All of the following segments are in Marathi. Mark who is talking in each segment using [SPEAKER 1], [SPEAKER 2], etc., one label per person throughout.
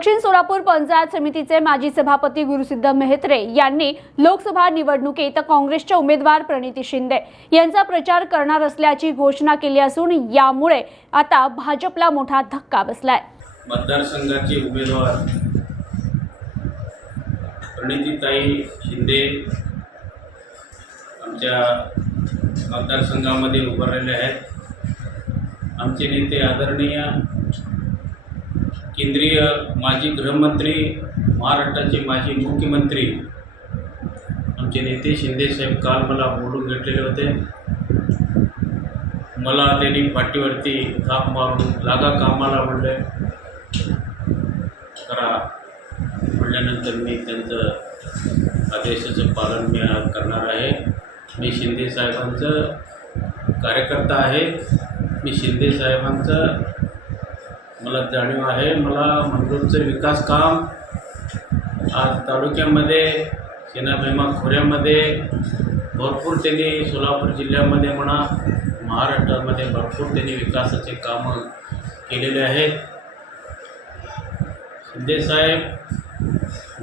[SPEAKER 1] दक्षिण सोलापूर पंचायत समितीचे माजी सभापती गुरुसिद्ध मेहत्रे यांनी लोकसभा निवडणुकीत काँग्रेसच्या उमेदवार प्रणिती शिंदे यांचा प्रचार करणार असल्याची घोषणा केली असून यामुळे आता भाजपला मोठा धक्का बसलाय.
[SPEAKER 2] मतदारसंघाचे उमेदवार प्रणितीताई शिंदे आमच्या मतदारसंघामध्ये उभारलेले आहेत. आमचे नेते आदरणीय केंद्रीय माजी गृहमंत्री महाराष्ट्राचे माजी मुख्यमंत्री आमचे नेते शिंदेसाहेब काल मला बोलून घेतलेले होते. मला त्यांनी पाठीवरती थाप मारून लागा कामाला म्हणले. करा. म्हणल्यानंतर मी त्यांचं आदेशाचं पालन मी करणार आहे. मी शिंदे साहेबांचं कार्यकर्ता आहे. मी शिंदे साहेबांचं मला जाणीव आहे. मला मंगळूरचं विकास काम आज तालुक्यामध्ये सेनाभीमा खोऱ्यामध्ये भरपूर त्यांनी सोलापूर जिल्ह्यामध्ये म्हणा महाराष्ट्रामध्ये भरपूर त्यांनी विकासाचे कामं केलेले आहेत. शिंदेसाहेब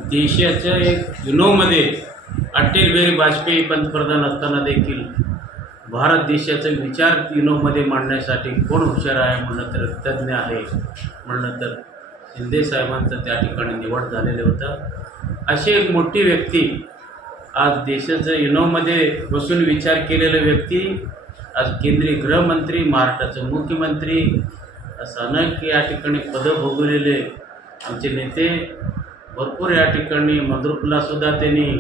[SPEAKER 2] देशाच्या एक युनोमध्ये अटल बिहारी वाजपेयी पंतप्रधान असताना देखील भारत देशाचा विचार इनोमध्ये मांडण्यासाठी कोण हुशार आहे म्हणलं तर तज्ज्ञ आहे म्हणलं तर शिंदे साहेबांचं त्या ठिकाणी निवड झालेलं होतं. अशी एक मोठी व्यक्ती आज देशाचं इनोमध्ये बसून विचार केलेलं व्यक्ती आज केंद्रीय गृहमंत्री महाराष्ट्राचे मुख्यमंत्री असं अनेक या ठिकाणी पदं भोगवलेले आमचे नेते. भरपूर या ठिकाणी मद्रुपला सुद्धा त्यांनी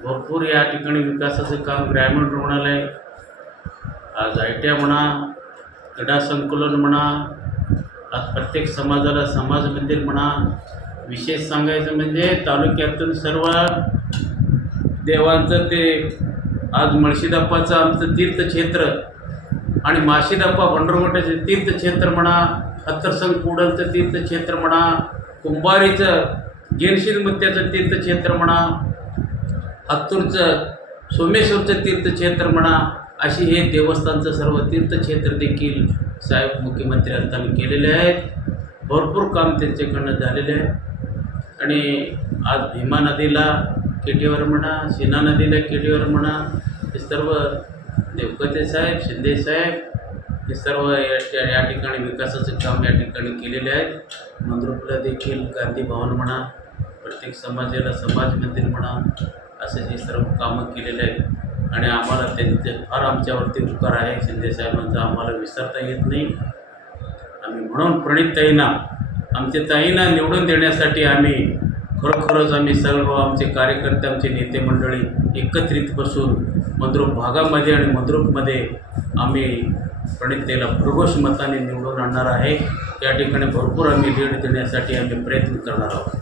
[SPEAKER 2] भरपूर या ठिकाणी विकासाचं काम ग्रामीण रुग्णालय आज आय टी आय म्हणा क्रीडा संकुलन म्हणा आज प्रत्येक समाजाला समाज मंदिर म्हणा विशेष सांगायचं म्हणजे तालुक्यातून सर्व देवांचं ते आज मळशीदप्पाचं आमचं तीर्थक्षेत्र आणि माशीदप्पा भंडरगोट्याचं तीर्थक्षेत्र म्हणा हत्तरसंग कुडलचं तीर्थक्षेत्र म्हणा कुंभारीचं गेनशील मुत्याचं तीर्थक्षेत्र म्हणा हत्तूरचं सोमेश्वरचं तीर्थक्षेत्र म्हणा अशी हे देवस्थानचं सर्व तीर्थक्षेत्र देखील साहेब मुख्यमंत्री असताना केलेले आहेत. भरपूर काम त्यांच्याकडनं झालेले आहे. आणि आज भीमा नदीला केटीवर म्हणा सीना नदीला केटीवर म्हणा हे सर्व देवकते साहेब शिंदे साहेब हे सर्व या या ठिकाणी विकासाचं काम या ठिकाणी केलेले आहेत. मंद्रुपला देखील गांधी भवन म्हणा प्रत्येक समाजाला समाज मंदिर म्हणा असे जे सर्व कामं केलेले आहेत. आणि आम्हाला त्यांचे फार आमच्यावरती उपकार आहे. शिंदे साहेबांचा आम्हाला विसरता येत नाही. आम्ही म्हणून प्रणित ताईंना आमच्या ताईंना निवडून देण्यासाठी आम्ही खरोखरच आम्ही सर्व आमचे कार्यकर्ते आमचे नेते मंडळी एकत्रित बसून मंद्रुप भागामध्ये आणि मंद्रुपमध्ये आम्ही प्रणित ताईला भरघोष मताने निवडून आणणार आहे. त्या ठिकाणी भरपूर आम्ही लीड देण्यासाठी आम्ही प्रयत्न करणार आहोत.